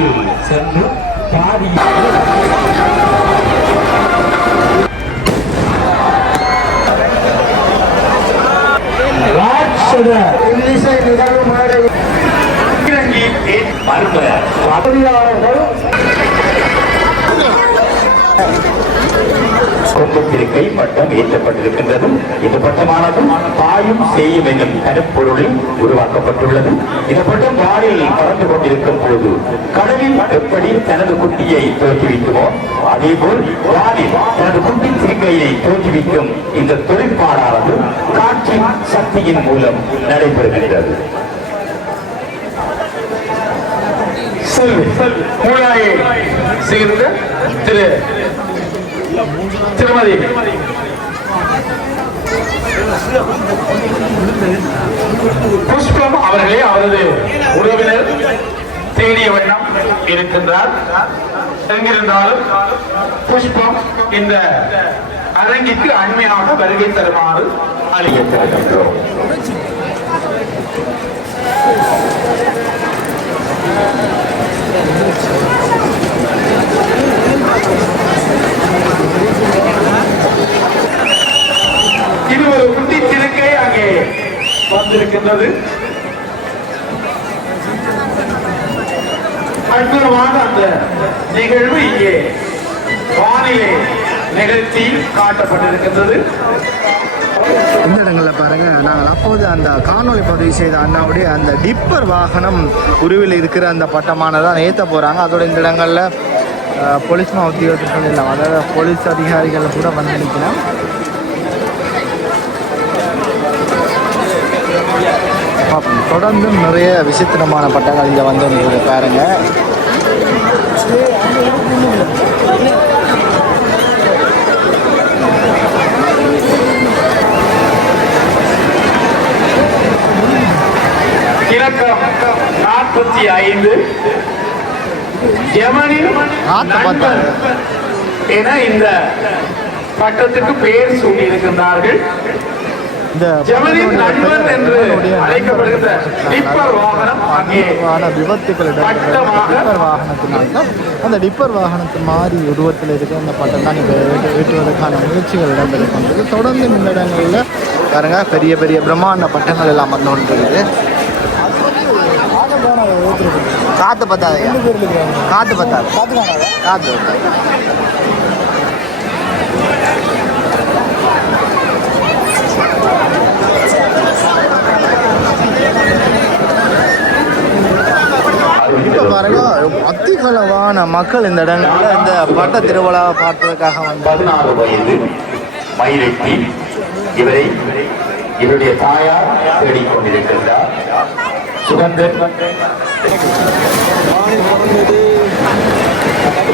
பாதையில் சென்று பாதி இசை நிகழ்வு மேடை கொம்பத்திருக்கை பட்டம் ஏற்றப்பட்டிருக்கின்றது. இந்த பட்டமானது பாயும் செய்யும் என்னும் கருப்பொருளில் உருவாக்கப்பட்டுள்ளது. இந்த பட்டம் வானில் பறந்து கொண்டிருக்கும் போது கடலில் எப்படி தனது குட்டியை தோற்றுவிக்குமோ அதேபோல் வானில் தனது குட்டி சிறுக்கையை தோற்றுவிக்கும் இந்த தொழிற்பாடானது காட்சி சக்தியின் மூலம் நடைபெறுகின்றது. மூலாயை சேர்ந்த திருமதி புஷ்பம் அவர்களே அவரது உறவினர் தேடிய வண்ணம் இருக்கின்றார். எங்கிருந்தாலும் புஷ்பம் இந்த அரங்கிற்கு அண்மையாக வருகை தருமாறு அழைக்கின்றோம். இது ஒரு குட்டி சிறுக்கை அங்கே வந்திருக்கின்றது. அற்புதமான அந்த நிகழ்வு இங்கே வானிலை நிகழ்ச்சி காட்டப்பட்டிருக்கின்றது. இந்த இடங்களில் பாருங்கள், நாங்கள் அப்போது அந்த காணொலி பதிவு செய்த அண்ணாவுடைய அந்த டிப்பர் வாகனம் உருவில் இருக்கிற அந்த பட்டமானதான் ஏற்ற போகிறாங்க. அதோட இந்த இடங்களில் போலீஸ் உத்தியோகத்தர்கள் இல்லை, அதாவது போலீஸ் அதிகாரிகள் கூட வந்து நிற்கலாம். தொடர்ந்து நிறைய விசித்திரமான பட்டங்கள் இங்கே வந்து பாருங்க. இலக்கம் 45 ஜெமனின் என இந்த பட்டத்துக்கு பெயர் சூட்டியிருக்கின்றார்கள். ஜெமனின் நண்பன் என்று அழைக்கப்படுகின்ற டிப்பர் வாகனம் அங்கே டிப்பர் வாகனத்தினால்தான் அந்த டிப்பர் வாகனத்து மாதிரி உருவத்தில் இருக்கிற அந்த பட்டம் தான் இப்போ ஏற்றுவதற்கான முயற்சிகள் இடம்பெறுகின்றது. தொடர்ந்து இந்த இடங்களில் பாருங்க பெரிய பெரிய பிரம்மாண்ட பட்டங்கள் எல்லாம் வந்து கொண்டிருக்குது. காத்து பத்தாது, காத்து பத்தாது, காத்து இப்போ பாருங்க அதிகளவான மக்கள் இந்த இடங்களில் இந்த பட்ட திருவிழாவை பார்ப்பதற்காக வந்து 16 வயது மயிலட்டி இவரை இவருடைய தாயார் தேடிக்கொண்டிருக்கின்றார். சுகந்தர்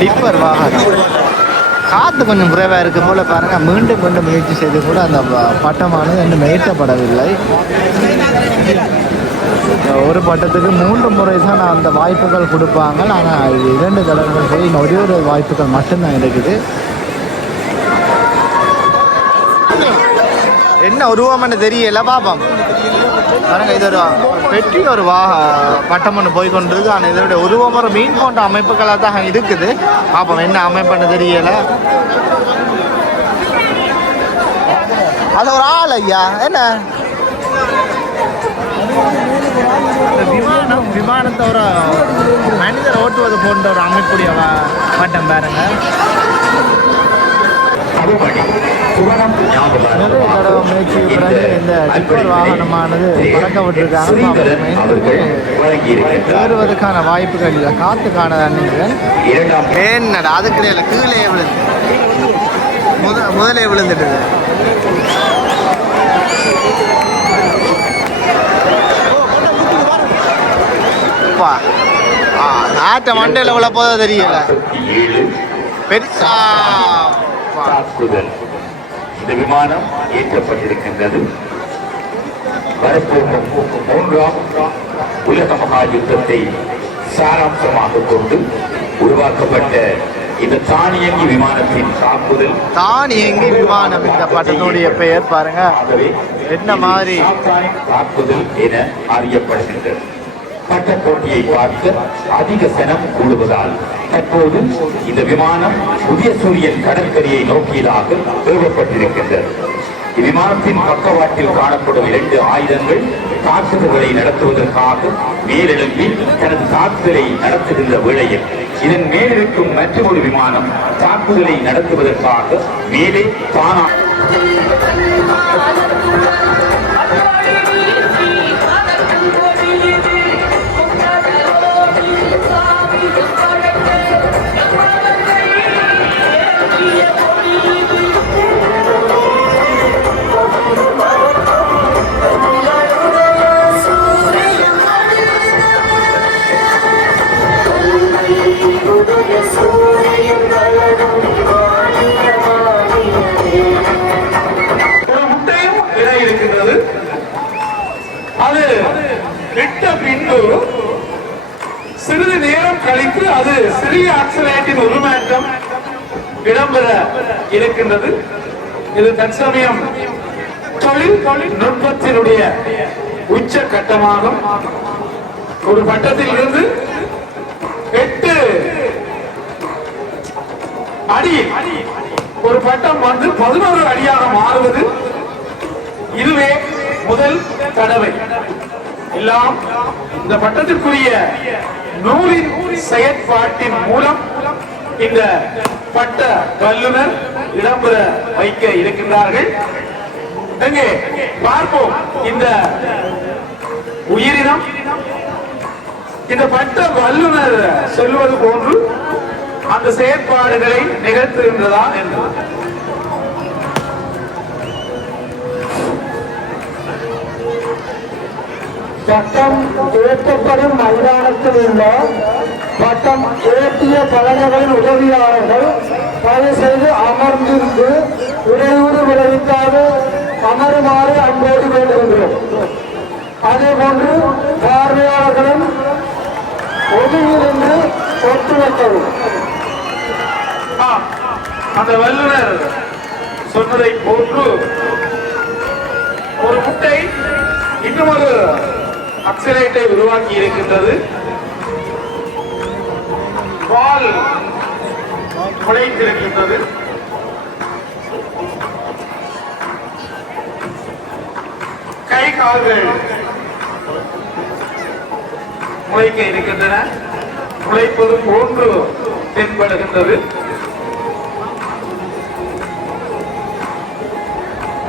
டிப்பர் வாகனம் காற்று கொஞ்சம் குறைவாக இருக்கும் போல் பாருங்கள். மீண்டும் மீண்டும் முயற்சி செய்து கூட அந்த பட்டமானது இன்னும் ஏற்றப்படவில்லை. ஒரு பட்டத்துக்கு 3 முறை தான் அந்த வாய்ப்புகள் கொடுப்பாங்க. ஆனால் 2 தடவைகள் போய் ஒரே ஒரு வாய்ப்புகள் மட்டும்தான் இருக்குது. என்ன உருவம்னு தெரியல, பாப்போம் பாருங்க. இது ஒரு பெட்டி ஒரு பட்டம் ஒன்று போய் கொண்டிருக்கு. ஆனால் இதனுடைய உருவம் ஒரு மீன் போன்ற அமைப்புகளாக தான் இருக்குது. பாப்போம் என்ன அமைப்புன்னு தெரியல. அது ஒரு ஆள் ஐயா, என்ன விமானத்தை ஒரு மனிதர் ஓட்டுவது போன்ற ஒரு அமைப்புடைய பட்டம் பாருங்க. நிறைய தடவை முயற்சி பிறகு இந்த டிப்பர் வாகனமானது பறக்க விட்டுருக்காங்க. ஏறுவதற்கான வாய்ப்புகள் இல்லை, காத்து காணதான். என்னடா அதுக்கு கீழே விழுந்து முதலே விழுந்துட்டு ஆட்ட மண்டையில் உள்ள போத தெரியல. பெருசா இந்த விமானம் ஏற்றப்பட்டிருக்கின்றது. வரப்போகும் 3ஆம் உலக மகா யுத்தத்தை சாராம்சமாக கொண்டு உருவாக்கப்பட்ட இந்த தானியங்கி விமானத்தின் தாக்குதல். தானியங்கி விமானம் இந்த பட்டத்தினுடைய பெயர் பாருங்க, என்ன மாதிரி தாக்குதல் என அறியப்படுகின்றது. பட்ட போட்டியை பார்க்க அதிக சனம் கூடுவதால் தற்போது இந்த விமானம் உதயசூரியன் கடற்கரையை நோக்கியதாக ஏவப்பட்டிருக்கின்றது. இவ்விமானத்தின் பக்கவாட்டில் காணப்படும் 2 ஆயுதங்கள் தாக்குதல்களை நடத்துவதற்காக மேலெழும்பி தனது தாக்குதலை நடத்துகின்ற வேளையில் இதன் மேலிருக்கும் மற்றொரு விமானம் தாக்குதலை நடத்துவதற்காக மேலே தானா சிறிது நேரம் கழித்து அது சிறிய ஆக்சிலேட்டின் உருமாற்றம் இடம்பெற இருக்கின்றது. இது தற்சமயம் தொழில்நுட்பத்தினுடைய உச்ச கட்டமாகும். ஒரு பட்டத்தில் இருந்து 8 அடி ஒரு பட்டம் வந்து 11 அடியாக மாறுவது இதுவே முதல் தடவை. எல்லாம் இந்த பட்டத்திற்குரிய நூலின் செயற்பாட்டின் மூலம் இந்த பட்ட வல்லுநர் இடம்பெற வைக்க இருக்கின்றார்கள். எங்கே பார்ப்போம் இந்த உயிரினம் இந்த பட்ட வல்லுநர் சொல்வது போன்று அந்த செயற்பாடுகளை நிகழ்த்துகின்றதா என்று. பட்டம் ஏற்றப்படும் மைதானத்தில் உள்ள பட்டம் ஏற்றிய கலைஞர்களின் உதவியாளர்கள் தயவு செய்து அமர்ந்திருந்து இடையூறு விளைவிக்காது அமருமாறு அன்போடு வேண்டுகின்றோம். அதேபோன்று பார்வையாளர்களும் ஒதுங்கிலிருந்து ஒத்துழைக்கவும். அந்த வல்லுநர் சொன்னதை போன்று ஒரு முட்டை இன்னும் ஒரு அக்சிலேட்டை உருவாக்கி இருக்கின்றது. பால் குறைத்திருக்கின்றது. கை கால்கள் முளைக்க இருக்கின்றன. முளைப்பது போன்று தென்படுகின்றது.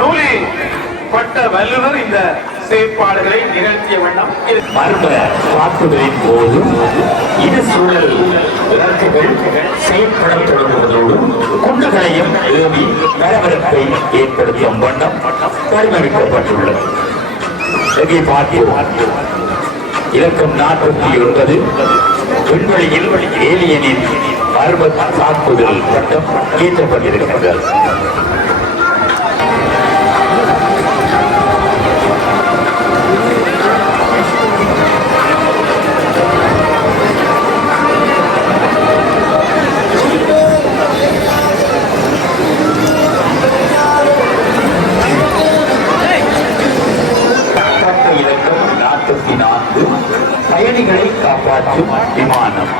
நூலில் பட்ட வல்லுநர் இந்த செயற்பாடுகளை நிகழ்த்திய வண்ணம் மர்ம தாக்குதலின் போது இரு சூழல் இலக்குகள் செயற்படத் தொடங்குவதோடு குண்டுகளையும் ஏவி பரபரப்பை ஏற்படுத்தும் வண்ணம் பரிமளிக்கப்பட்டுள்ளது. இங்கே பார்த்து இலக்கம் 49 விண்வெளியில் ஏலியனின் மர்ம தாக்குதல் பட்டம் ஏற்றப்பட்டிருக்கிறது. பயணிகளை காப்பாற்றும் விமானம்.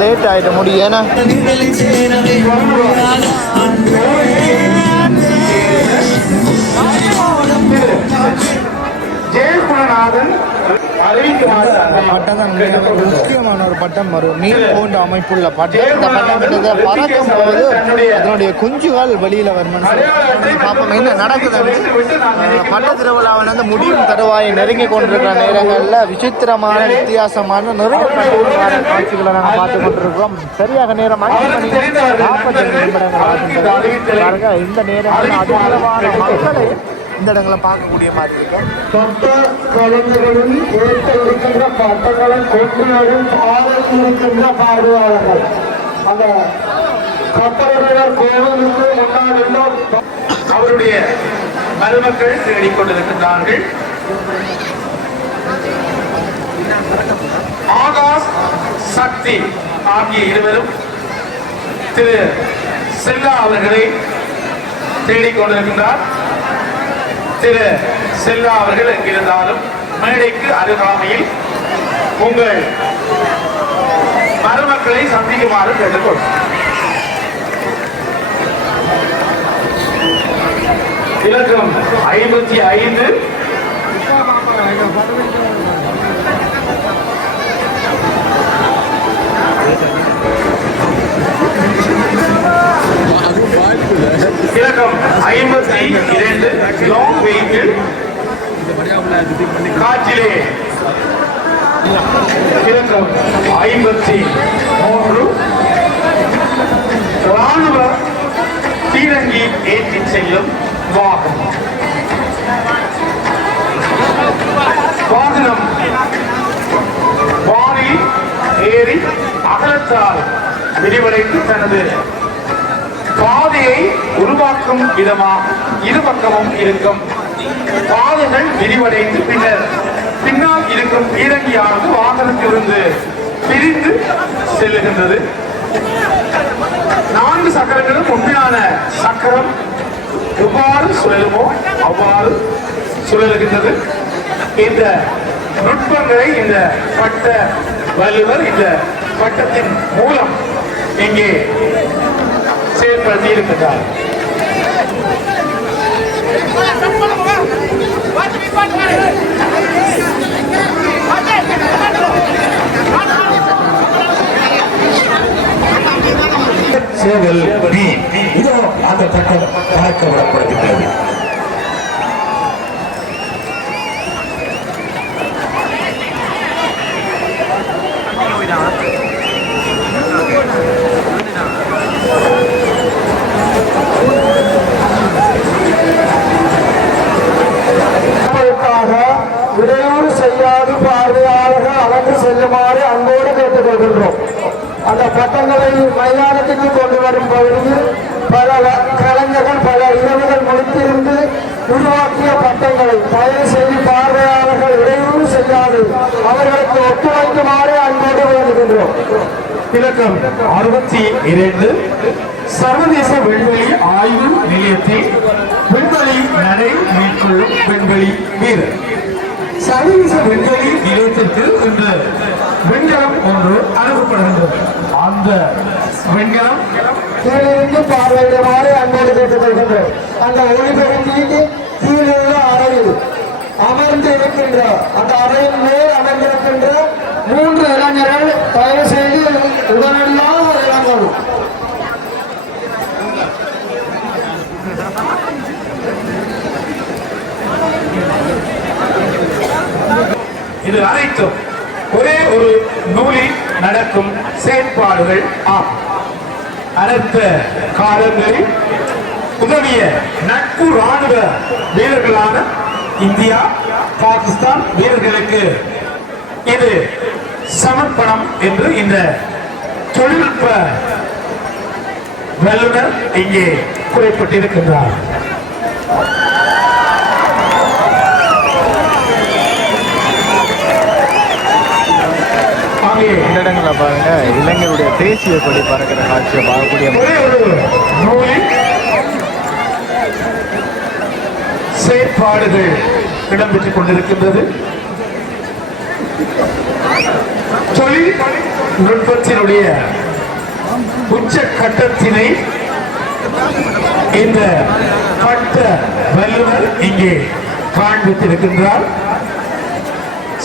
லேட் ஆயிட்ட முடியும். ஏன்னா முக்கியமான ஒரு பட்டம் வரும். மீன் போன்ற அமைப்புள்ள பட்டம். இந்த பட்டம் கிட்ட பறக்கும் போது அதனுடைய குஞ்சுகள் வெளியில வரணும்னு பார்ப்போம். என்ன நடக்குது? பட்ட திருவிழாவில் வந்து முடியும் தருவாயை நெருங்கி கொண்டிருக்கிற நேரங்களில் விசித்திரமான வித்தியாசமான நிறைய பட்டமான காட்சிகளை நாங்கள் பார்த்து கொண்டிருக்கிறோம். சரியாக நேரம் 5:45 நிமிடங்கள். இந்த நேரத்தில் அதிகளவான மக்களை இந்த இடங்களை பார்க்கக்கூடிய மாதிரி இருக்கும். பட்ட கலைஞர்களின் ஏற்ற இருக்கின்ற பட்டங்களை கொட்டியோடும் பாடல் இருக்கின்ற பாடுவார்கள். அந்த கட்டளையார் கோவிலுக்கு முன்னால் எல்லாம் அவருடைய மருமக்கள் தேடிக்கொண்டிருக்கின்றார்கள். ஆகாஷ் சக்தி ஆகிய இருவரும் திரு செல்லா அவர்களை தேடிக்கொண்டிருக்கின்றார். திரு செல்லா அவர்கள் எங்கிருந்தாலும் மேடைக்கு அருகாமையில் உங்கள் மருமக்களை சந்திக்குமாறு கேட்டுக்கொள்கிறேன். இலக்கம் 55 இலக்கம் 52 லாங் வெயிட்டில் காற்றிலே இலக்கம் 53 ராணுவ பீரங்கி ஏற்றி செல்லும் வாகனம். வாகனம் வானில் ஏறி அகலத்தால் விரிவடைந்து தனது பாதையை உருவாக்கும் விதமாக இருபக்கமும் இருக்கும் பாதைகள் விரிவடைந்து பின்னால் இருக்கும் பீரங்கியானது வாகனத்திலிருந்து பிரிந்து செல்லுகின்றது. 4 சக்கரங்களும் உண்மையான சக்கரம் எவ்வாறு சுழலுமோ அவ்வாறு சுழலுகின்றது. இந்த நுட்பங்களை இந்த பட்ட வல்லுவர் இந்த பட்டத்தின் மூலம் இங்கே செயல்படுத்தி இருக்கின்றார். சேவல் மீன் இதோ அந்த பட்டம் பறக்க விடப்படுகின்றது. இடையூறு செய்யாது பார்வையாளர்கள் அகன்று செல்லுமாறு அன்போடு கேட்டுக்கொள்கின்றோம். அந்த பட்டங்களை மைதானத்துக்கு கொண்டு வரும் பகுதியில் பல கலைஞர்கள் பல இரவுகள் முடித்திருந்து உருவாக்கிய பட்டங்களை தயவு செய்து பார்வையாளர்கள் இடையூறு செய்யாது அவர்களுக்கு ஒத்துழைக்குமாறு அன்போடு வேண்டுகின்றோம். இலக்கம் 62 சர்வதேச விண்வெளி ஆய்வு நிலையத்தில் விண்வெளி நடை மேற்கொள்ளும் விண்வெளி வீரர். சர்வதேச விண்வெளி நிலையத்திற்கு இன்று விண்கலம் ஒன்று அனுப்பப்படுகின்றது. அந்த விண்கலம் கீழிருந்து பார்வையிடுமாறு அன்போடு கேட்டுக்கொள்கின்றோம். அந்த ஒளிபெருக்கிக்கு கீழுள்ள அறையில் அமர்ந்து இருக்கின்ற அந்த அறையின் மேல் அமர்ந்திருக்கின்ற 3 இளைஞர்கள் தயவு செய்து உடனடியாக இறங்கவும். இது அனைத்தும் ஒரே ஒரு நூலில் நடக்கும் செயற்பாடுகள் ஆகும். அடுத்த காலங்களில் உதவிய நட்பு ராணுவ வீரர்களான இந்தியா பாகிஸ்தான் வீரர்களுக்கு இது சமர்ப்பணம் என்று இந்த தொழில்நுட்ப வல்லுநர் இங்கே குறிப்பிட்டிருக்கின்றார். இந்த இடங்களை பாருங்க, இளைஞருடைய தேசிய கொடி பறக்கிற காட்சியை பார்க்கக்கூடிய செயற்பாடுகள் இடம்பெற்றுக் கொண்டிருக்கின்றது. தொழில்நுட்பத்தினுடைய உச்சக்கட்டத்தினை இந்த பட்ட வல்லுநர் இங்கே காண்பித்திருக்கின்றார்.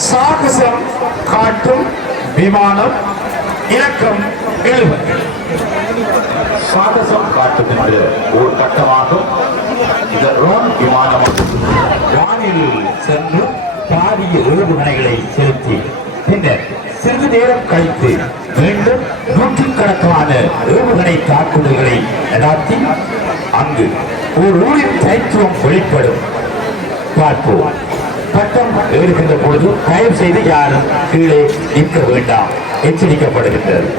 சாகசம் காட்டும் விமானம் இலக்கம் 70. சாகசம் காட்டுகின்ற ஒரு கட்டமாகும். இந்த ரோன் விமானம் வானில் சென்று பாரிய ஏவுகணைகளை செலுத்தி பின்னர் சிறிது நேரம் கழித்து மீண்டும் நூற்றுக்கணக்கான ஏவுகணை தாக்குதல்களை நடாத்தி அங்கு ஒரு ஊரின் தனித்துவம் வெளிப்படும். பார்ப்போம். பட்டம் ஏறுகின்ற பொழுது தயவு செய்து யாரும் கீழே நிற்க வேண்டாம் எச்சரிக்கப்படுகின்றது.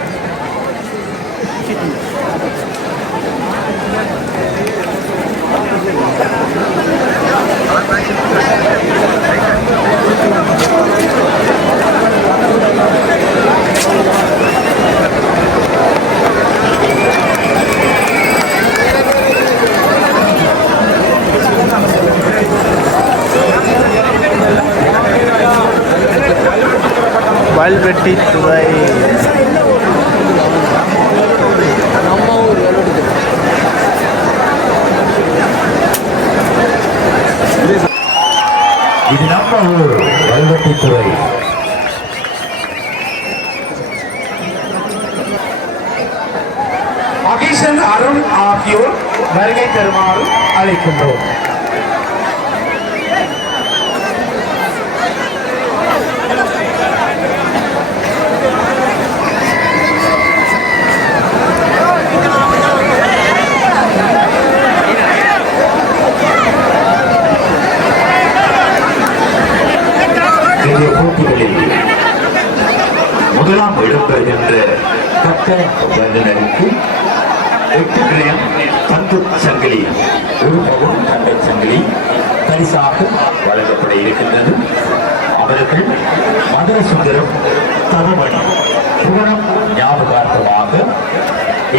திருப்பூர் கல்வெட்டித்துறை மகேசன் அருண் ஆகியோர் வருகை தருமாறு அழைக்கின்றோம். இந்த போட்டிகளில் முதலாம் இடம் பெறுகின்ற பட்ட வல்லுநருக்கு 8 கிராம் தங்க சங்கிலி, 1 பவுன் தங்க சங்கிலி பரிசாக வழங்கப்பட இருக்கின்றது. அவர்கள் மதுர சுந்தரம் தவமணி புவனம் ஞாபகார்த்தமாக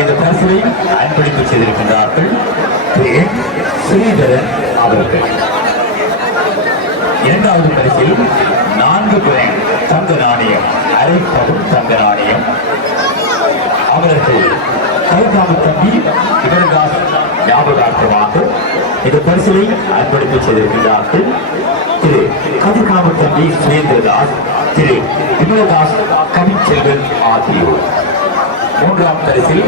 இந்த பரிசை அன்பளிப்பு செய்திருக்கின்றார்கள். ஸ்ரீதரன் அவர்கள். இரண்டாவது பரிசில் 4 கிராம் தங்க நாணயம், அரை பவுன் தங்க நாணயம். அவர்கள் கைகாம தம்பி விமலதாஸ் ஞாபகார்த்தமாக இந்த பரிசிலை அன்பளிப்பு செய்திருக்கின்றார்கள். திரு கதிர்காம தம்பி சுரேந்திரதாஸ், திரு விமலதாஸ் கவிச்செல்வன் ஆகியோர். மூன்றாம் பரிசில்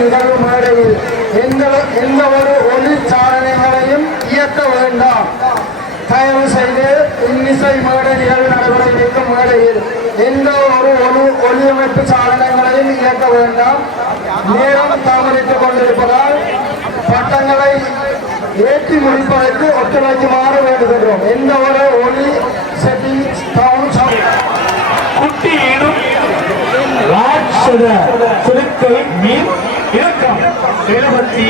நிகழ்வு மேடையில் எந்த ஒரு ஒளி சாதனைகளையும் இயக்க வேண்டாம். தயவு செய்து இன்னிசை மேடை நிகழ்வு நடைபெற இருக்கும் மேடையில் எந்த ஒரு ஒளியமைப்பு சாதனங்களையும் இயக்க வேண்டாம். நேரம் தாமதித்துக் கொண்டிருப்பதால் பட்டங்களை ஏற்றி முடிப்பதற்கு ஒத்துழைக்குமாறு வேண்டுகின்றோம். எந்த ஒரு ஒளி செட்டிங் குட்டியிடும் ராட்சத திருக்கை மீன் இலக்கம் 76